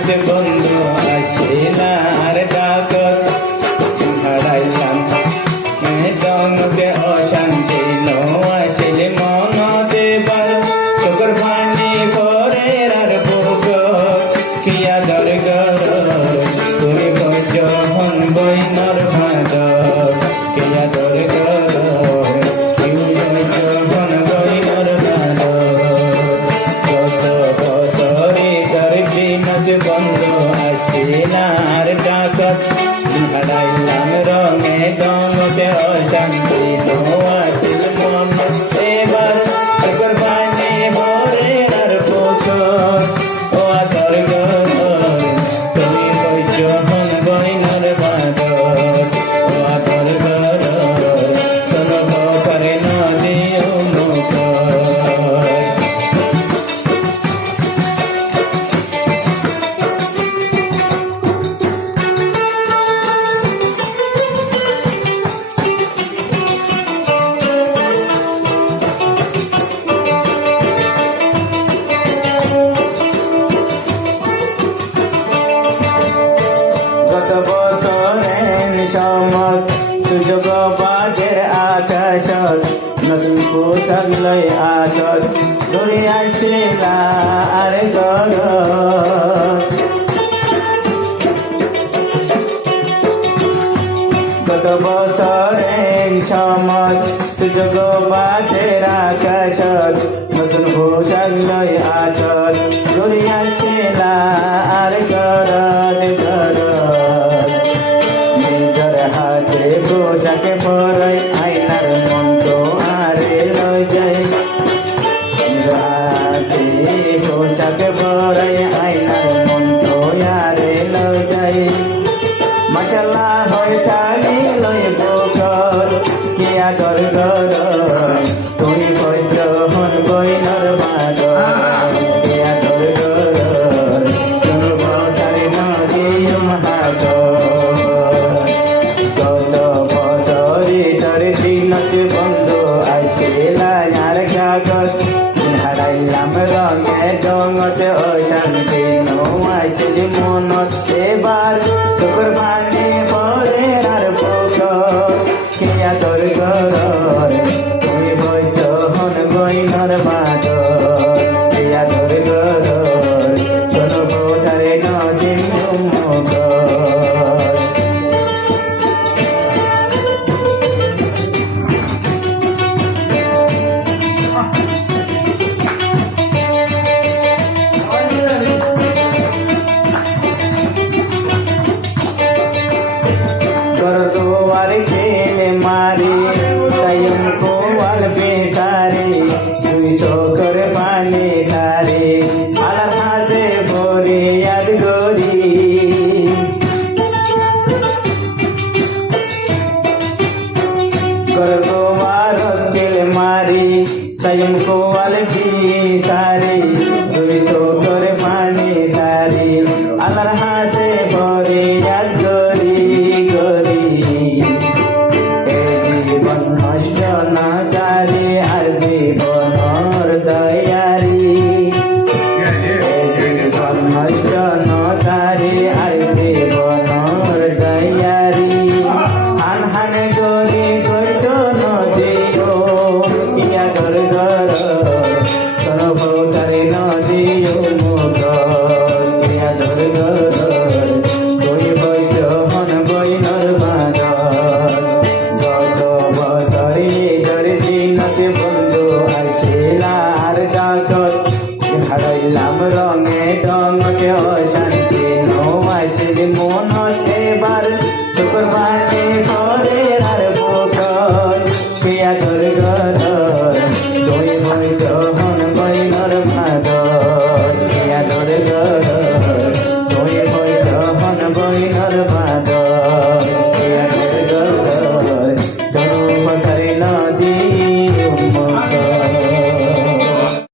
দিনত বন্ধু আসিলা আর ডাকত হারাইলাম দমকে অশান্তি নো আসিলে মনতে বার চোখের পানি করে আর বুক কিয়া দরগর তুমি যখন বইনর ভাদ কিয়া দরগর তুমি যখন বইনর ভাদ কত বছরে তার দিনত বন্ধু আসিলা আর ডাকত হারাইলাম রঙে দমকে অশান্তি নো আসিল মন এবার চোখের পানি ভরে আর বুক ও আদর তুমি যখন বইনর বাদর ও আদর শোনব করে নদী মুখ গত বছরের চমক সুযোগ বাজের আকাশ নতুন পোশাক লই আকাশ ধরে আসিলা আর গর গত বছরের চমক সুযোগ বাজের আকাশ নতুন পোশাক লই আকাশ ধরে আসিলা আর গর হাতে গোটাকে পরাই আইনার মন তো আরে লই যাই হাতে গোটাকে পরাই আইনার মন তো আরে লই যাই মশলা হয় খালি লই বোকর কিয়া কর তুই বৈদ্য হন বইনর মাদ কিয়া কর তোর বটারে নদী মহাদ দিনত বন্ধু আসিলা আর কাগজ হারাইলাম রঙে ডঙতে অশান্তি নো আসিলি মনত এবার চোখের পানি ভরে আর বুক কিয়া তোর ঘর তুমি বৈদ্য হন বইনর বাদ কিয়া তোর ঘর তোর বোটারে নদী মুখ मारी तयम को वाल बेसारे दुई सोकर पानी सारे आला से बोरे याद गोरी कर को मारो दिल मारी तयम को वाल बेसारे दुई सोकर पानी सारे आला से बोरे याद गोरी गोरी নাচারে আর জীবনর দয়ারি নাচারে আর জীবনর দয়ারি হান হান গরি গৈত নদী গো ইয়া গর গর সর্বতারে নদী মুখ ইয়া গর গর গই বৈত হন বইনর বাদর দিনত বন্ধু আসিলা আর ডাকত হারাইলাম রঙে ডঙকে অশান্তি নো আসিলি মন